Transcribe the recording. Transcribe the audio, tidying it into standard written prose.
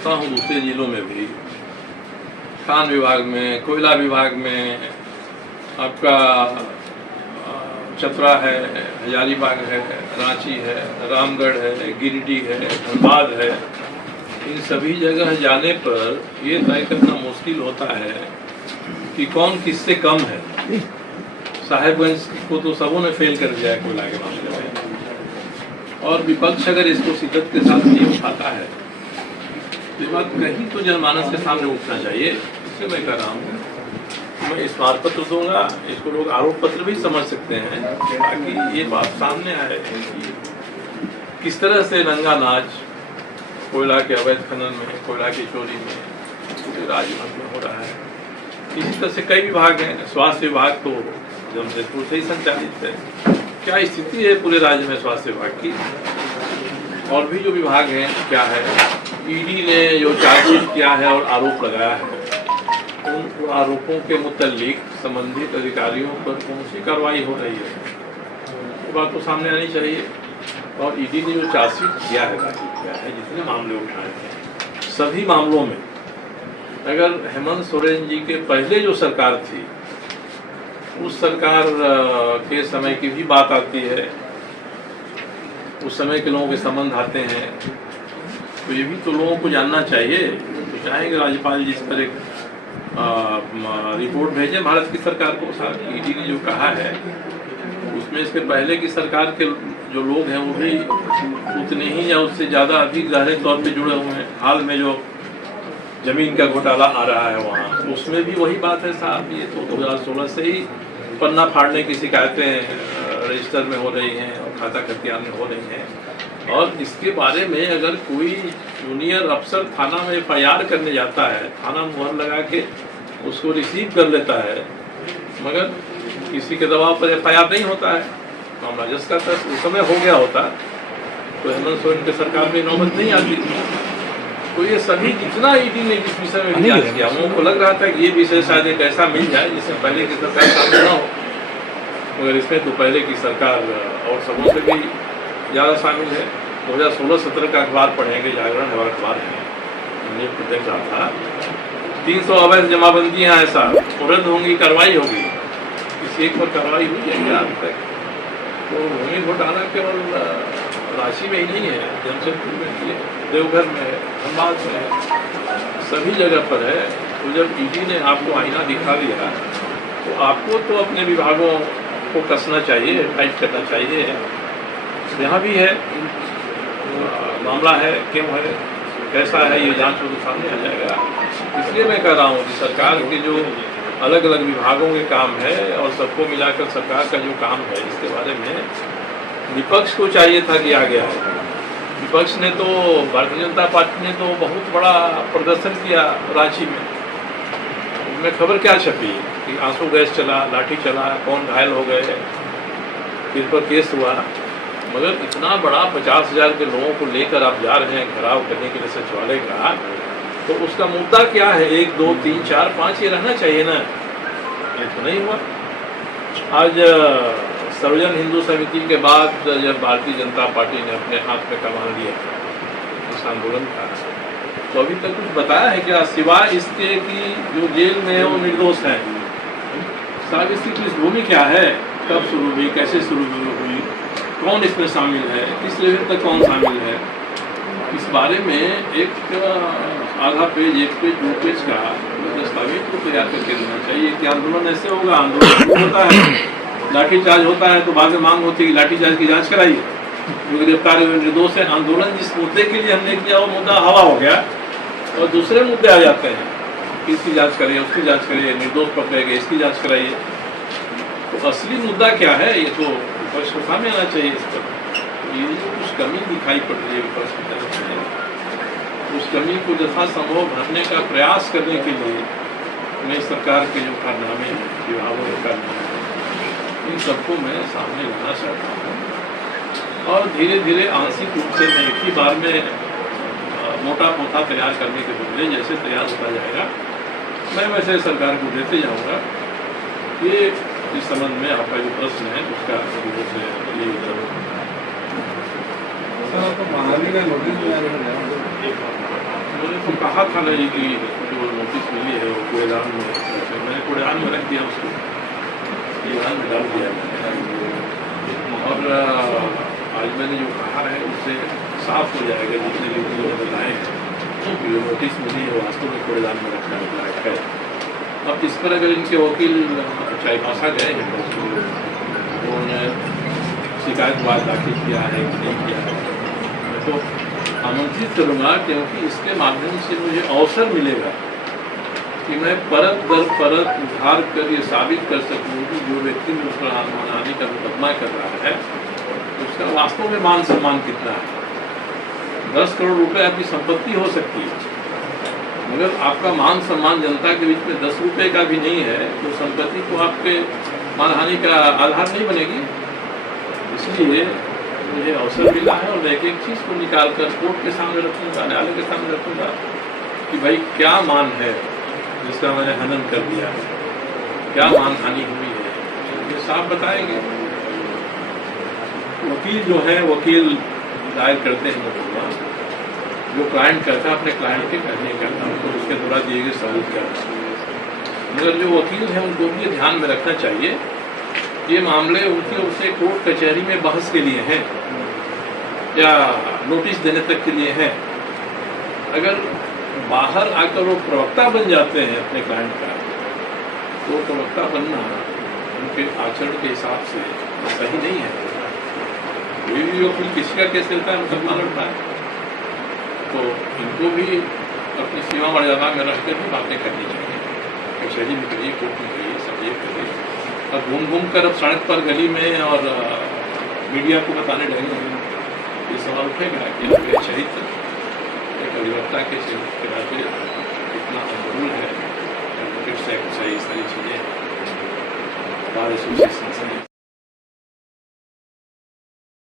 सुनता हूँ दूसरे जिलों में भी, खान विभाग में, कोयला विभाग में, आपका चतरा है, हजारीबाग है, रांची है, रामगढ़ है, गिरिडीह है, धनबाद है, इन सभी जगह जाने पर ये तय करना मुश्किल होता है कि कौन किससे कम है। साहेबगंज को तो सबों ने फेल कर दिया है कोयला के मामले में, और विपक्ष अगर इसको शिद्दत के साथ नहीं उठाता है तो ये बात कहीं तो जनमानस के सामने उठना चाहिए। इससे मैं कह रहा हूँ, मैं स्मारक पत्र दूंगा, इसको लोग आरोप पत्र भी समझ सकते हैं, ताकि ये बात सामने आए कि किस तरह से रंगा नाच कोयला के अवैध खनन में, कोयला की चोरी में पूरे राज्य भर में हो रहा है। इसी तरह से कई विभाग हैं, स्वास्थ्य विभाग तो जमशेदपुर से ही संचालित है। क्या स्थिति है पूरे राज्य में स्वास्थ्य विभाग की, और भी जो विभाग हैं क्या है। ईडी ने जो चार्जशीट किया है और आरोप लगाया है, उन आरोपों के मुतालिक संबंधित अधिकारियों पर कौन सी कार्रवाई हो रही है, ये बात तो सामने आनी चाहिए। और ईडी ने जो चार्जशीट किया है, जितने मामले उठाए हैं, सभी मामलों में अगर हेमंत सोरेन जी के पहले जो सरकार थी, उस सरकार के समय की भी बात आती है, उस समय के लोगों के संबंध आते हैं, तो ये भी तो लोगों को जानना चाहिए। तो चाहेंगे राज्यपाल जी इस पर एक रिपोर्ट भेजें भारत की सरकार को। साहब ईडी ने जो कहा है उसमें इसके पहले की सरकार के जो लोग हैं वो भी उतने ही या उससे ज़्यादा अधिक गहरे तौर पे जुड़े हुए हैं। हाल में जो जमीन का घोटाला आ रहा है वहाँ, उसमें भी वही बात है साहब। ये तो 2016 से ही पन्ना फाड़ने की शिकायतें रजिस्टर में हो रही हैं और खाता खतियान में हो रही हैं। और इसके बारे में अगर कोई जूनियर अफसर थाना में FIR करने जाता है, थाना मुहर लगा के उसको रिसीव कर लेता है, मगर किसी के दबाव पर FIR नहीं होता है, मामला जज का उस समय हो गया होता तो हेमंत सोरेन की सरकार में नौबत नहीं आती। तो ये सभी जितना ईडी ने जिस विषय में जांच किया, उनको लग रहा था कि ये विषय शायद एक ऐसा मिल जाए जिससे पहले की सरकार शामिल ना हो, मगर इसमें तो पहले की सरकार और सबों से भी ज़्यादा शामिल है। 2016-17 का अखबार पढ़ेंगे, जागरण हमारा अखबार है, हमने देख रहा था 300 अवैध जमाबंदियाँ ऐसा रद्द होंगी, कार्रवाई होगी, किसी एक पर कार्रवाई हुई है आज तक। तो भूमि घोटाला केवल रांची में ही नहीं है, जमशेदपुर में भी है, देवघर में है, धनबाद में है, सभी जगह पर है। तो जब ईडी ने आपको आईना दिखा दिया तो आपको तो अपने विभागों को कसना चाहिए, फाइट करना चाहिए। यहाँ भी है, मामला है, क्यों है, कैसा है, ये जांच में सामने आ जाएगा। इसलिए मैं कह रहा हूँ कि सरकार के जो अलग अलग विभागों के काम है और सबको मिलाकर सरकार का जो काम है, इसके बारे में विपक्ष को चाहिए था कि आ गया है। विपक्ष ने तो, भारतीय जनता पार्टी ने तो बहुत बड़ा प्रदर्शन किया रांची में। उसमें खबर क्या छपी कि आंसू गैस चला, लाठी चला, कौन घायल हो गए, किस पर केस हुआ। मगर इतना बड़ा 50,000 के लोगों को लेकर आप जा रहे हैं घेराव करने के लिए सचिवालय का, तो उसका मुद्दा क्या है? 1, 2, 3, 4, 5 ये रहना चाहिए ना, ये तो नहीं हुआ। आज सर्वजन हिंदू समिति के बाद जब भारतीय जनता पार्टी ने अपने हाथ में कमान लिया इस आंदोलन का, तो अभी तक कुछ बताया है क्या, सिवाय इसके कि जो जेल में है वो निर्दोष है? साहब इसकी पृष्ठभूमि क्या है, कब शुरू हुई, कैसे शुरू हुई, कौन इसमें शामिल है, किस लेवल तक कौन शामिल है, इस बारे में एक आधा पेज, 1 पेज, 2 पेज का दस्तावेज को तैयार करके देना चाहिए कि आंदोलन ऐसे होगा, आंदोलन होता है, लाठीचार्ज होता है तो बाद में मांग होती है लाठीचार्ज की जांच कराइए, जो गिरफ्तार हुए निर्दोष है। आंदोलन जिस मुद्दे के लिए हमने किया वो मुद्दा हवा हो गया और दूसरे मुद्दे आ जाते हैं, इसकी जांच करिए, उसकी जांच करिए, निर्दोष पकड़े गए, इसकी जांच कराइए। तो असली मुद्दा क्या है, ये तो विपक्ष को सामने आना चाहिए। इस पर ये कुछ कमी दिखाई पड़ रही है विपक्ष की तरफ से, उस कमी को यथासंभव भरने का प्रयास करने के लिए नई सरकार के जो कारनामे हैं, विभागों के कारनामे हैं, इन सबको मैं सामने लाना चाहता हूँ। और धीरे धीरे आंशिक रूप से मैं एक ही बार में मोटा पोथा तैयार करने के बदले जैसे तैयार होता जाएगा मैं वैसे सरकार को देते जाऊँगा। ये इस संबंध में आपका जो प्रश्न है उसका ये जरूर उन्होंने तो कहा था ना कि जो नोटिस मिली है वो कूड़ेदान में, मैंने कूड़ेदान में रख दिया उसको, कूड़ेदान में डाल दिया मैंने। और आज मैंने जो कहा है उससे साफ हो जाएगा जितने लोग बताए हैं कि जो नोटिस मिली है वास्तव में कूड़ेदान में रखा है। अब इस पर अगर इनके वकील चाईबासा गए हैं तो उन्होंने शिकायत बाद दाखिल किया है कि नहीं किया है, तो आमंत्रित करूँगा, क्योंकि इसके माध्यम से मुझे अवसर मिलेगा कि मैं परत दर परत उधार कर ये साबित कर सकूँ कि जो व्यक्ति ने उस पर मानहानि का मुकदमा कर रहा है उसका वास्तव में मान सम्मान कितना है। 10 करोड़ रुपए आपकी संपत्ति हो सकती है, मगर आपका मान सम्मान जनता के बीच में 10 रुपए का भी नहीं है तो संपत्ति तो आपके मानहानि का आधार नहीं बनेगी। इसलिए मुझे अवसर मिला है और मैं एक एक चीज़ को निकाल कर कोर्ट के सामने रखूँगा, न्यायालय के सामने रखूँगा कि भाई क्या मान है जिसका मैंने हनन कर दिया है, क्या मान हानि हुई है, ये साफ बताएंगे। वकील जो है वकील दायर करते हैं मुकदमा, जो क्लाइंट करता है अपने क्लाइंट के कहने करता है तो उसके द्वारा दिए गए सबूत करता है। मगर जो वकील हैं उनको भी ये ध्यान में रखना चाहिए ये मामले उनकी ओर से कोर्ट कचहरी में बहस के लिए हैं या नोटिस देने तक के लिए हैं। अगर बाहर आकर वो प्रवक्ता बन जाते हैं अपने क्लाइंट का, तो प्रवक्ता बनना उनके आचरण के हिसाब से सही नहीं है। कोई भी वकील किसी का केस लेता है मुकदमा लड़ता है तो इनको भी अपनी सीमा मर्यादा में रखकर भी बातें करनी चाहिए। कचहरी में करिए, कोर्ट में करिए, सब ये करिए। अब घूम कर अब सड़क पर गली में और मीडिया को बताने लगेंगे, ये सवाल उठेगा कि मेरे चरित्र एक अधिवक्ता के चरित्र के नाते कितना अमूल है, सही सारी चीज़ें बार एसोसिएशन से